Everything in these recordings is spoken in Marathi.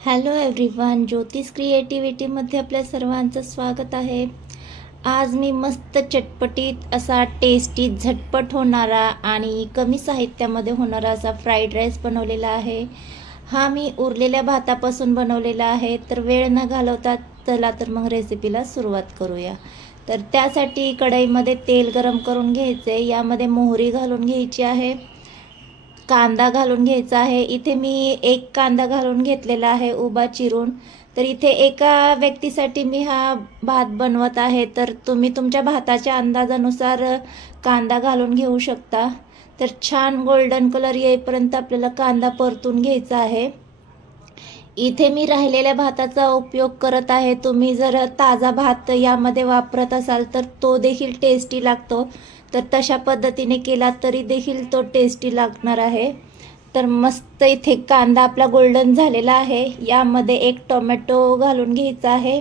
हॅलो एव्हरीवन, ज्योतिष क्रिएटिव्हिटीमध्ये आपल्या सर्वांचं स्वागत आहे। आज मी मस्त चटपटीत असा टेस्टी झटपट होणारा आणि कमी साहित्यामध्ये होणारा असा फ्राईड राईस बनवलेला आहे। हा मी उरलेल्या भातापासून बनवलेला आहे। तर वेळ न घालवता चला तर मग रेसिपीला सुरुवात करूया। तर त्यासाठी कढईमध्ये तेल गरम करून घ्यायचे, यामध्ये मोहरी घालून घ्यायची आहे, कांदा घालून घ्यायचा आहे। इथे मी एक कांदा घालून घेतलेला आहे उभा चिरून। तर इथे एका व्यक्तीसाठी मी हा भात बनवत आहे, तर तुम्ही तुमच्या भाताच्या अंदाजानुसार कांदा घालून घेऊ शकता। तर छान गोल्डन कलर येईपर्यंत आपल्याला कांदा परतून घ्यायचा आहे। इथे मी राहिलेल्या भाताचा उपयोग करत आहे। तुम्ही जर ताजा भात यामध्ये वापरत असाल तर तो देखील टेस्टी लागतो, तर तशा पद्धतीने केला तरी देखील तो टेस्टी लागणार आहे। तर मस्त इथे कांदा आपला गोल्डन झालेला आहे। यामध्ये एक टोमॅटो घालून घ्यायचा आहे।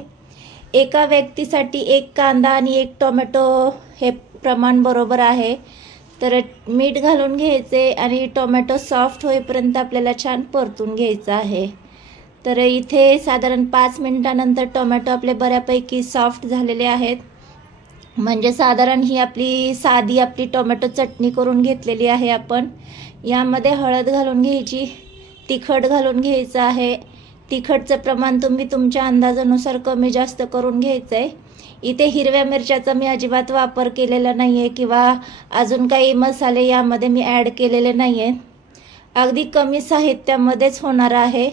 एका व्यक्तीसाठी एक कांदा आणि एक टोमॅटो हे प्रमाण बरोबर आहे। तर मीठ घालून घ्यायचे आणि टोमॅटो सॉफ्ट होईपर्यंत आपल्याला छान परतून घ्यायचा आहे। तर इथे साधारण 5 मिनिटांनंतर टोमॅटो आपले बऱ्यापैकी सॉफ्ट झालेले आहेत। म्हणजे साधारण ही आपली साधी टोमॅटो चटणी करून घेतलेली आहे आपण। यामध्ये हळद घालून घ्यायची, तिखट घालून घ्यायचं आहे। तिखटचं प्रमाण तुम्ही तुमच्या अंदाजानुसार कमी जास्त करून घ्यायचं आहे। इथे हिरव्या मिरच्याचा मी अजिबात वापर केलेला नाही आहे किंवा अजून काही मसाले यामध्ये मी ॲड केलेले नाही आहे। अगदी कमी साहित्यामध्येच होणार आहे।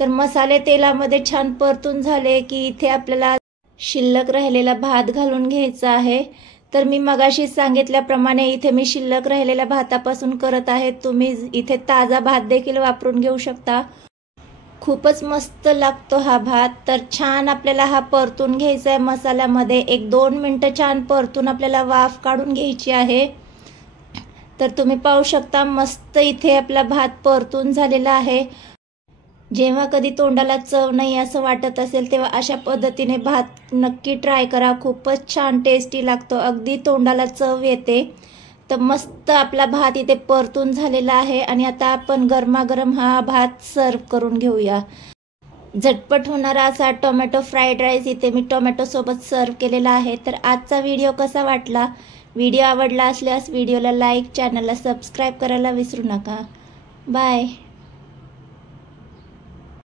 तर मसाले तेलामध्ये छान परतून झाले की इथे आपल्याला शिल्लक राहिलेला भात घालून घ्यायचा आहे। तर मी मगाशी सांगितल्याप्रमाणे इथे मी शिल्लक राहिलेल्या भातापासून करत आहे। तुम्ही इथे ताजा भात देखील वापरून घेऊ शकता। खूपच मस्त लागतो हा भात। तर छान आपल्याला हा परतून घ्यायचा आहे मसाल्यामध्ये। 1-2 मिनिटं छान परतून आपल्याला वाफ काढून घ्यायची आहे। तर तुम्ही पाहू शकता मस्त इथे आपला भात परतून झालेला आहे। जेव्हा कधी तोंडाला चव नाही असं वाटत असेल तेव्हा अशा पद्धतीने भात नक्की ट्राय करा। खूपच छान टेस्टी लागतो, अगदी तोंडाला चव येते। तर मस्त आपला भात इथे परतून झालेला आहे आणि आता आपण गरमागरम हा भात सर्व करून घेऊया। झटपट होणारा असा टोमॅटो फ्राईड राईस इथे मी टोमॅटो सोबत सर्व केलेला आहे। तर आजचा व्हिडिओ कसा वाटला? व्हिडिओ आवडला असल्यास व्हिडिओला लाईक, चॅनलला सबस्क्राईब करायला विसरू नका। बाय।